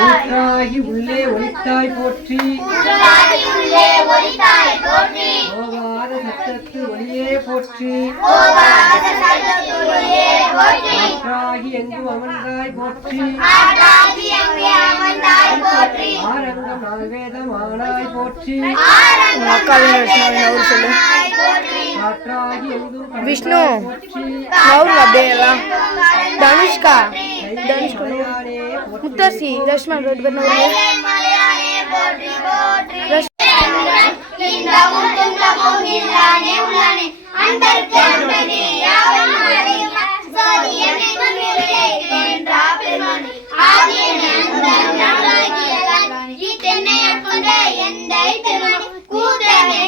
ஊற்றாகி உள்ளே ஒளித்தாய் போற்றி ஓவாத சத்தத்து ஒளியே போற்றி ஆற்றாகி எங்கு அமர்ந்தாய் போற்றி ஆரங்கம் நால்வேதம் ஆனாய் போற்றி விஷ்ணு அப்படியே தனுஷ்கா யோசிக்கணும் முத்தாசி ரஷ்மன் ரோட் பண்ண கூதனை